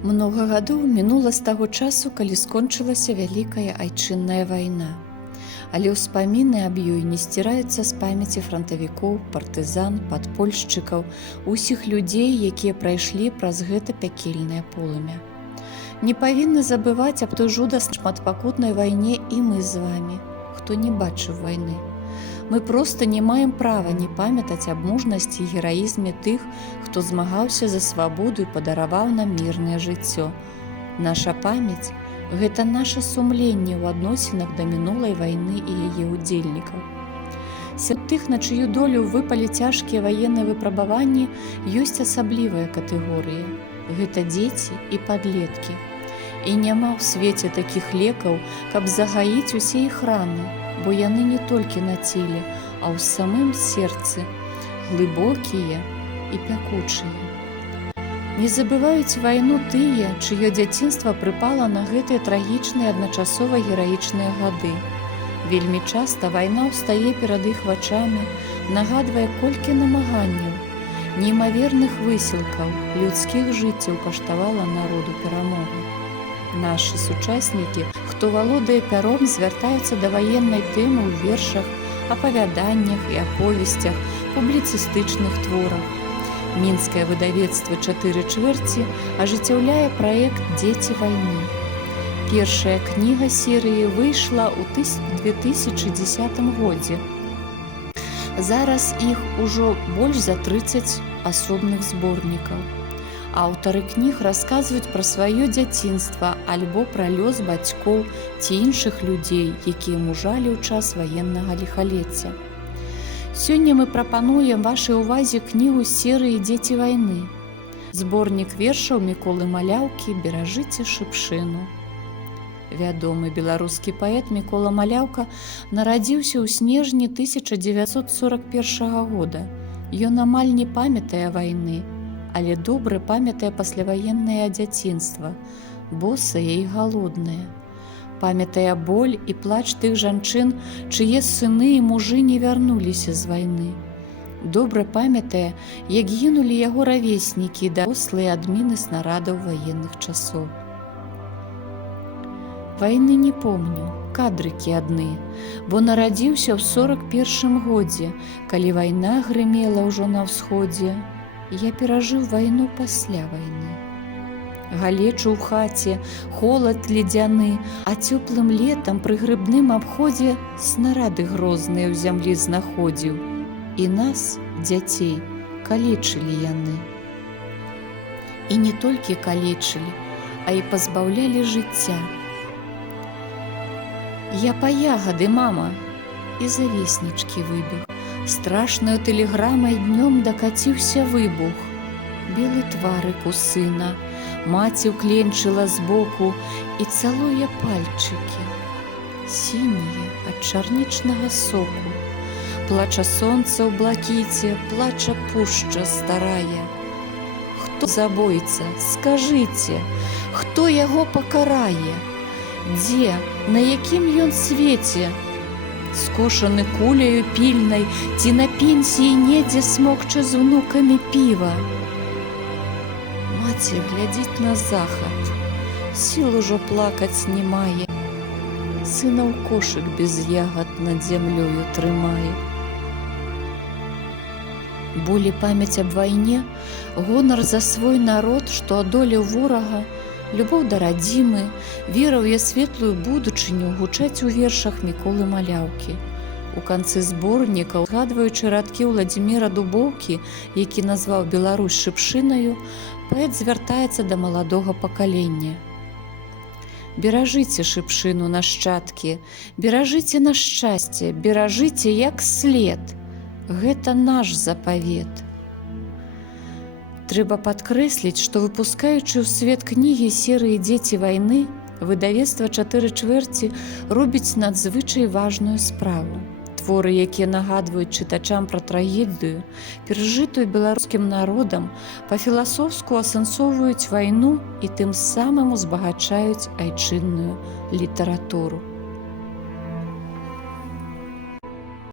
Многа гадоў мінула з таго часу, калі скончылася вялікая айчынная вайна. Але ўспаміны аб ёй не сціраюцца з памяці франтавікоў, партызан, падпольшчыкаў, усіх людзей, якія прайшлі праз гэта пякельнае полымя. Не павінны забываць аб той жудаснай шматпакутнай вайне і мы з вамі, хто не бачыў вайны. Мы проста не маем права не памятаць аб мужнасці і гераізме тых, хто змагаўся за свабоду і падараваў нам мірнае жыццё. Наша памяць – гэта наша сумленне ў адносінах да мінулай вайны і яе ўдзельнікаў. Сярод тых, на чыю долю выпалі цяжкія ваенныя выпрабаванні, ёсць асаблівая катэгорыя – гэта дзеці і падлеткі. І няма ў свеце такіх лекаў, каб загаіць усе іх раны, бо яны не толькі на целе, а ў самым серцы, глыбокія і пякучыя. Не забываюць вайну тыя, чыё дзяцінства прыпала на гэтыя трагічныя адначасова гераічныя гады. Вельмі часта вайна ўстае перад іх вачамі, нагадвае колькі намаганняў, неймаверных высілкаў, людскіх жыццяў каштавала народу перамогу. Нашы сучаснікі, хто валодае пяром, звяртаюцца да ваеннай тэмы ў вершах, апавяданнях і аповесцях, публіцыстычных творах. Мінскае выдавецтва «Чатыры чвэрці» ажыццяўляе праект «Дзеці вайны». Першая кніга серыі выйшла ў 2010 годзе. Зараз іх ужо больш за 30 асобных зборнікаў. Аўтары кніг расказваюць пра сваё дзяцінства альбо пра лёс бацькоў ці іншых людзей, якія мужалі ў час ваеннага ліхалецця. Сёння мы прапануем вашай увазе кнігу з серыі «Дзеці вайны». Зборнік вершаў Міколы Маляўкі «Беражыце шыпшыну». Вядомы беларускі паэт Мікола Маляўка нарадзіўся ў снежні 1941 года. Ён амаль не памятае вайны, але добра памятае пасляваеннае дзяцінства, босае і галоднае. Памятае боль і плач тых жанчын, чые сыны і мужы не вярнуліся з вайны. Добра памятае, як гінулі яго равеснікі і дарослыя ад міны снарадаў ваенных часоў. Вайны не помню, кадрыкі адны, бо нарадзіўся ў 41 годзе, калі вайна грымела ўжо на ўсходзе. Я перажыў вайну пасля вайны. Галечу ў хаце, холад ледзяны, а цёплым летам пры грыбным абходзе снарады грозныя ў зямлі знаходзіў. І нас, дзяцей, калечылі яны. І не толькі калечылі, а і пазбаўлялі жыцця. Я па ягады, мама, і завеснічкі выбег. Страшнаю тэлеграмай днём дакаціўся выбух. Белы тварык у сына, маці ўкленчыла збоку і цалуе пальчыкі. Сінія ад чарнічнага соку. Плача сонца ў блакіце, плача пушча старая. Хто забойца, скажыце, хто яго пакарае? Дзе, на якім ён свеце? Скошаны куляю пільнай, ці на пенсіі недзе смокча з унукамі піва. Маці глядзіць на захад, сіл ужо плакаць не мае. Сына ў кошык без ягад над зямлёю трымае. Боль і памяць аб вайне, гонар за свой народ, што адолеў ворага, любоў да радзімы, вера ў светлую будучыню гучаць у вершах Міколы Маляўкі. У канцы зборніка, згадваючы радкі Владзіміра Дубоўкі, які назваў Беларусь шыпшынаю, паэт звяртаецца да маладога пакалення. Беражыце шыпшыну, нашчадкі, беражыце на шчасце, беражыце як след. Гэта наш запавет. Трэба падкрэсліць, што выпускаючы ў свет кнігі серыі «Дзеці вайны», выдавецтва «Чатыры чвэрці» робіць надзвычай важную справу. Творы, якія нагадваюць чытачам пра трагедыю, перажытую беларускім народам, па-філасофску асэнсоўваюць вайну і тым самым узбагачаюць айчынную літаратуру.